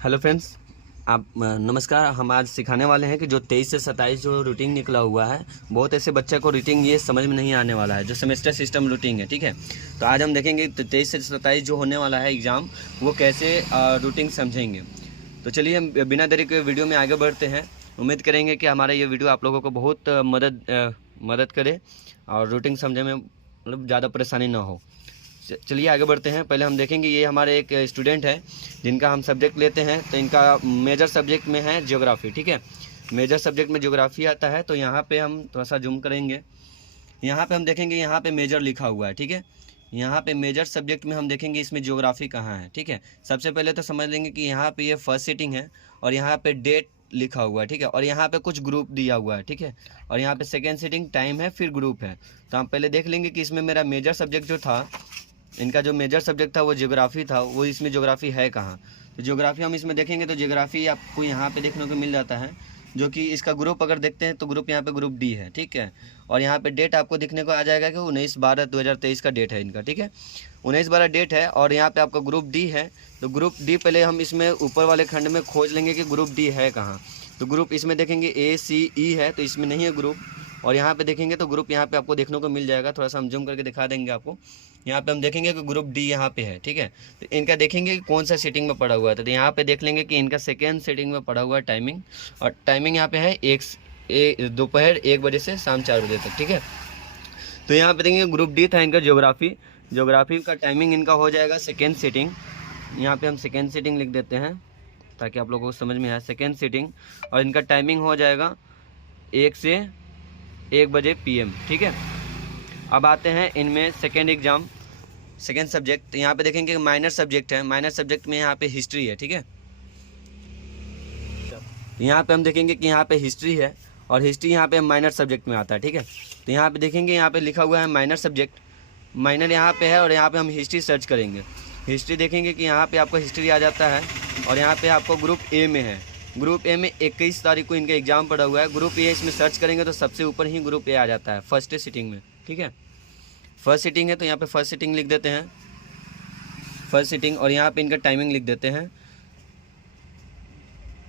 Hello friends, आप नमस्कार। हम आज सिखाने वाले हैं कि जो 23 से 27 जो रूटीन निकला हुआ है, बहुत ऐसे बच्चे को रूटीन ये समझ में नहीं आने वाला है, जो सेमेस्टर सिस्टम रूटीन है। ठीक है, तो आज हम देखेंगे 23 से 27 जो होने वाला है एग्ज़ाम, वो कैसे रूटीन समझेंगे। तो चलिए हम बिना देरी के वीडियो में आगे बढ़ते हैं। उम्मीद करेंगे कि हमारा ये वीडियो आप लोगों को बहुत मदद करे और रूटीन समझने में मतलब ज़्यादा परेशानी ना हो। चलिए आगे बढ़ते हैं। पहले हम देखेंगे, ये हमारे एक स्टूडेंट है जिनका हम सब्जेक्ट लेते हैं, तो इनका मेजर सब्जेक्ट में है ज्योग्राफी। ठीक है, मेजर सब्जेक्ट में ज्योग्राफी आता है। तो यहाँ पे हम थोड़ा सा जूम करेंगे, यहाँ पे हम देखेंगे, यहाँ पे मेजर लिखा हुआ है। ठीक है, यहाँ पे मेजर सब्जेक्ट में हम देखेंगे इसमें ज्योग्राफी कहाँ है। ठीक है, सबसे पहले तो समझ लेंगे कि यहाँ पे ये फर्स्ट सीटिंग है और यहाँ पे डेट लिखा हुआ है। ठीक है, और यहाँ पे कुछ ग्रुप दिया हुआ है। ठीक है, और यहाँ पे सेकेंड सीटिंग टाइम है, फिर ग्रुप है। तो हम पहले देख लेंगे कि इसमें मेरा मेजर सब्जेक्ट जो था, इनका जो मेजर सब्जेक्ट था वो ज्योग्राफी था, वो इसमें ज्योग्राफी है कहाँ। तो ज्योग्राफी हम इसमें देखेंगे तो ज्योग्राफी आपको यहाँ पे देखने को मिल जाता है, जो कि इसका ग्रुप अगर देखते हैं तो ग्रुप यहाँ पे ग्रुप डी है। ठीक है, और यहाँ पे डेट आपको दिखने को आ जाएगा कि 19/12/2023 का डेट है इनका। ठीक है, 19/12 डेट है और यहाँ पे आपका ग्रुप डी है। तो ग्रुप डी पहले हम इसमें ऊपर वाले खंड में खोज लेंगे कि ग्रुप डी है कहाँ। तो ग्रुप इसमें देखेंगे ACE है, तो इसमें नहीं है ग्रुप। और यहाँ पे देखेंगे तो ग्रुप यहाँ पे आपको देखने को मिल जाएगा। थोड़ा सा हम जूम करके दिखा देंगे आपको। यहाँ पे हम देखेंगे कि ग्रुप डी यहाँ पे है। ठीक है, तो इनका देखेंगे कि कौन सा सीटिंग में पड़ा हुआ है। तो यहाँ पे देख लेंगे कि इनका सेकेंड सीटिंग में पड़ा हुआ है टाइमिंग, और टाइमिंग यहाँ पे है दोपहर 1 बजे से शाम 4 बजे तक। ठीक है, तो यहाँ पे देखेंगे ग्रुप डी था इनका ज्योग्राफी का टाइमिंग इनका हो जाएगा सेकेंड सीटिंग। यहाँ पे हम सेकेंड सीटिंग लिख देते हैं ताकि आप लोगों को समझ में आए, सेकेंड सीटिंग। और इनका टाइमिंग हो जाएगा 1 से 1 बजे PM। ठीक है, अब आते हैं इनमें सेकेंड एग्जाम, सेकेंड सब्जेक्ट। यहाँ पे देखेंगे माइनर सब्जेक्ट है, माइनर सब्जेक्ट में यहाँ पे हिस्ट्री है। ठीक है, यहाँ पे हम देखेंगे कि यहाँ पे हिस्ट्री है और हिस्ट्री यहाँ पे माइनर सब्जेक्ट में आता है। ठीक है, तो यहाँ पे देखेंगे, यहाँ पे लिखा हुआ है माइनर सब्जेक्ट, माइनर यहाँ पे है और यहाँ पे हम हिस्ट्री सर्च करेंगे। हिस्ट्री देखेंगे कि यहाँ पे आपको हिस्ट्री आ जाता है और यहाँ पे आपको ग्रुप A में है। ग्रुप A में 21 तारीख को इनका एग्जाम पड़ा हुआ है। ग्रुप A इसमें सर्च करेंगे तो सबसे ऊपर ही ग्रुप A आ जाता है फर्स्ट सीटिंग में। ठीक है, फर्स्ट सीटिंग है तो यहाँ पे फर्स्ट सीटिंग लिख देते हैं, फर्स्ट सीटिंग। और यहाँ पे इनका टाइमिंग लिख देते हैं,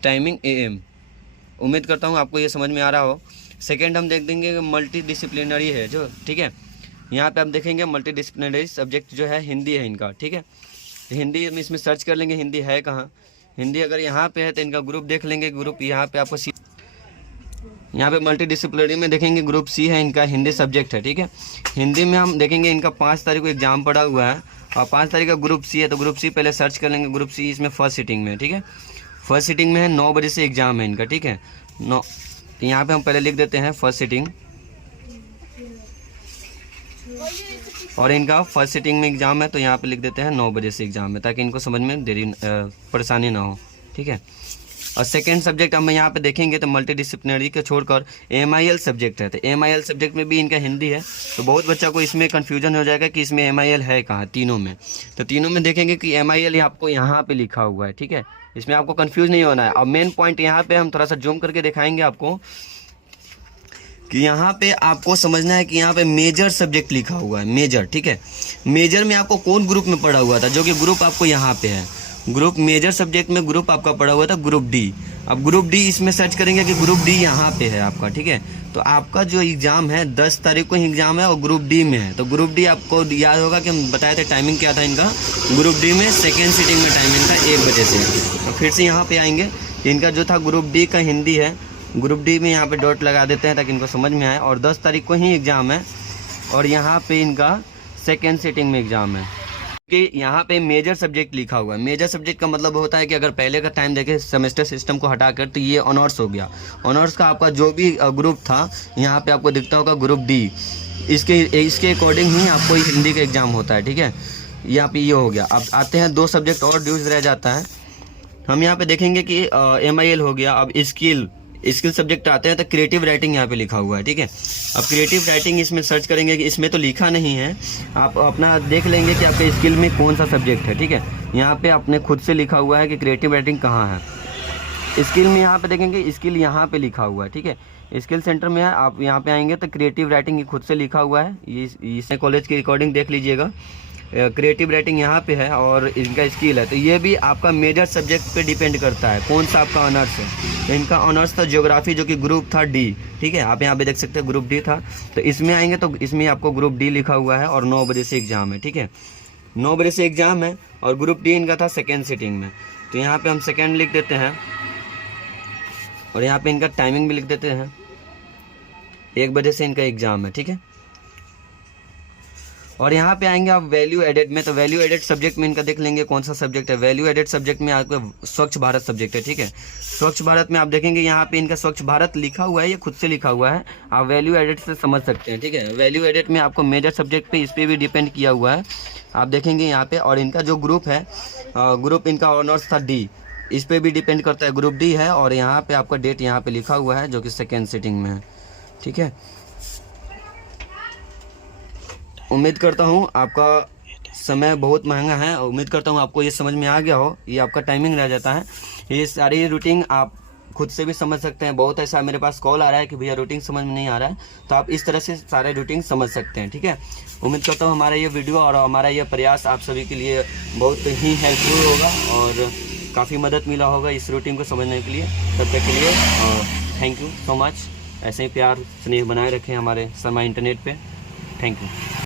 टाइमिंग AM। उम्मीद करता हूँ आपको ये समझ में आ रहा हो। सेकेंड हम देख देंगे मल्टी डिसिप्लिनरी है जो। ठीक है, यहाँ पे हम देखेंगे मल्टी डिसिप्लिनरी सब्जेक्ट जो है हिंदी है इनका। ठीक है, हिंदी हम इसमें सर्च कर लेंगे हिंदी है कहाँ। हिंदी अगर यहाँ पे है तो इनका ग्रुप देख लेंगे, ग्रुप यहाँ पे आपको यहाँ पे मल्टी डिसिप्लिनरी में देखेंगे ग्रुप C है इनका, हिंदी सब्जेक्ट है। ठीक है, हिंदी में हम देखेंगे इनका 5 तारीख को एग्जाम पड़ा हुआ है और 5 तारीख का ग्रुप C है, तो ग्रुप C पहले सर्च कर लेंगे। ग्रुप C इसमें फर्स्ट सीटिंग में। ठीक है, फर्स्ट सीटिंग में है, 9 बजे से एग्जाम है इनका। ठीक है, 9, तो यहाँ पे हम पहले लिख देते हैं फर्स्ट सीटिंग, और इनका फर्स्ट सीटिंग में एग्जाम है तो यहाँ पे लिख देते हैं 9 बजे से एग्जाम है, ताकि इनको समझ में परेशानी ना हो। ठीक है, और सेकेंड सब्जेक्ट हम यहाँ पे देखेंगे तो मल्टी डिसिप्लिनरी के छोड़कर MIL सब्जेक्ट है। तो MIL सब्जेक्ट में भी इनका हिंदी है, तो बहुत बच्चा को इसमें कन्फ्यूजन हो जाएगा कि इसमें MIL है कहाँ तीनों में। तो तीनों में देखेंगे कि MIL आपको यहाँ पे लिखा हुआ है। ठीक है, इसमें आपको कन्फ्यूज नहीं होना है। अब मेन पॉइंट यहाँ पे हम थोड़ा सा जूम करके दिखाएंगे आपको कि यहाँ पे आपको समझना है कि यहाँ पे मेजर सब्जेक्ट लिखा हुआ है, मेजर। ठीक है, मेजर में आपको कौन ग्रुप में पढ़ा हुआ था, जो कि ग्रुप आपको यहाँ पे है। ग्रुप मेजर सब्जेक्ट में ग्रुप आपका पड़ा हुआ था ग्रुप D। अब ग्रुप D इसमें सर्च करेंगे कि ग्रुप D यहाँ पे है आपका। ठीक है, तो आपका जो एग्जाम है 10 तारीख को एग्जाम है और ग्रुप D में है। तो ग्रुप D आपको याद होगा कि हम बताए थे टाइमिंग क्या था इनका। ग्रुप D में सेकेंड सीटिंग में टाइमिंग था 1 बजे से। तो फिर से यहाँ पे आएंगे, इनका जो था ग्रुप D का हिंदी है, ग्रुप D में यहाँ पे डॉट लगा देते हैं ताकि इनको समझ में आए। और 10 तारीख को ही एग्जाम है और यहाँ पे इनका सेकेंड सीटिंग में एग्जाम है कि यहाँ पे मेजर सब्जेक्ट लिखा हुआ है। मेजर सब्जेक्ट का मतलब होता है कि अगर पहले का टाइम देखें सेमेस्टर सिस्टम को हटाकर, तो ये ऑनर्स हो गया। ऑनर्स का आपका जो भी ग्रुप था यहाँ पे आपको दिखता होगा ग्रुप D, इसके अकॉर्डिंग ही आपको हिंदी का एग्जाम होता है। ठीक है, यहाँ पे ये हो गया। अब आते हैं 2 सब्जेक्ट और ड्यूज रह जाता है। हम यहाँ पे देखेंगे कि MIL हो गया। अब स्किल सब्जेक्ट आते हैं तो क्रिएटिव राइटिंग यहाँ पे लिखा हुआ है। ठीक है, अब क्रिएटिव राइटिंग इसमें सर्च करेंगे कि इसमें तो लिखा नहीं है, आप अपना देख लेंगे कि आपके स्किल में कौन सा सब्जेक्ट है। ठीक है, यहाँ पे अपने खुद से लिखा हुआ है कि क्रिएटिव राइटिंग कहाँ है। स्किल में यहाँ पे देखेंगे स्किल यहाँ पे लिखा हुआ है। ठीक है, स्किल सेंटर में है, आप यहाँ पे आएंगे तो क्रिएटिव राइटिंग खुद से लिखा हुआ है। ये कॉलेज की रिकॉर्डिंग देख लीजिएगा। क्रिएटिव राइटिंग यहाँ पे है और इनका स्किल है। तो ये भी आपका मेजर सब्जेक्ट पे डिपेंड करता है कौन सा आपका ऑनर्स है। तो इनका ऑनर्स था ज्योग्राफी, जो कि ग्रुप था डी, ठीक है, आप यहाँ पे देख सकते हैं ग्रुप डी था। तो इसमें आएंगे तो इसमें आपको ग्रुप डी लिखा हुआ है और 9 बजे से एग्ज़ाम है, ठीक है, 9 बजे से एग्ज़ाम है। और ग्रुप डी इनका था सेकेंड सिटिंग में। तो यहाँ पे हम सेकेंड लिख देते हैं और यहाँ पे इनका टाइमिंग भी लिख देते हैं, 1 बजे से इनका एग्ज़ाम है, ठीक है। और यहाँ पे आएंगे आप वैल्यू एडेड में। तो वैल्यू एडेड सब्जेक्ट में इनका देख लेंगे कौन सा सब्जेक्ट है। वैल्यू एडेड सब्जेक्ट में आपका स्वच्छ भारत सब्जेक्ट है, ठीक है। स्वच्छ भारत में आप देखेंगे यहाँ पे इनका स्वच्छ भारत लिखा हुआ है, ये खुद से लिखा हुआ है, आप वैल्यू एडेड से समझ सकते हैं, ठीक है। वैल्यू एडेड में आपको मेजर सब्जेक्ट पे इस पर भी डिपेंड किया हुआ है, आप देखेंगे यहाँ पे। और इनका जो ग्रुप है, ग्रुप इनका ऑनर्स था डी, इस पर भी डिपेंड करता है, ग्रुप डी है। और यहाँ पे आपका डेट यहाँ पे लिखा हुआ है जो कि सेकेंड सिटिंग में है, ठीक है। उम्मीद करता हूँ आपका समय बहुत महंगा है, उम्मीद करता हूँ आपको ये समझ में आ गया हो। ये आपका टाइमिंग रह जाता है, ये सारी रूटीन आप खुद से भी समझ सकते हैं। बहुत ऐसा मेरे पास कॉल आ रहा है कि भैया रूटीन समझ में नहीं आ रहा है, तो आप इस तरह से सारे रूटीन समझ सकते हैं, ठीक है। उम्मीद करता हूँ हमारा ये वीडियो और हमारा ये प्रयास आप सभी के लिए बहुत ही हेल्पफुल होगा और काफ़ी मदद मिला होगा इस रूटीन को समझने के लिए। तब तक के लिए थैंक यू सो मच। ऐसे ही प्यार स्नेह बनाए रखें हमारे शर्मा इंटरनेट पे। Thank you.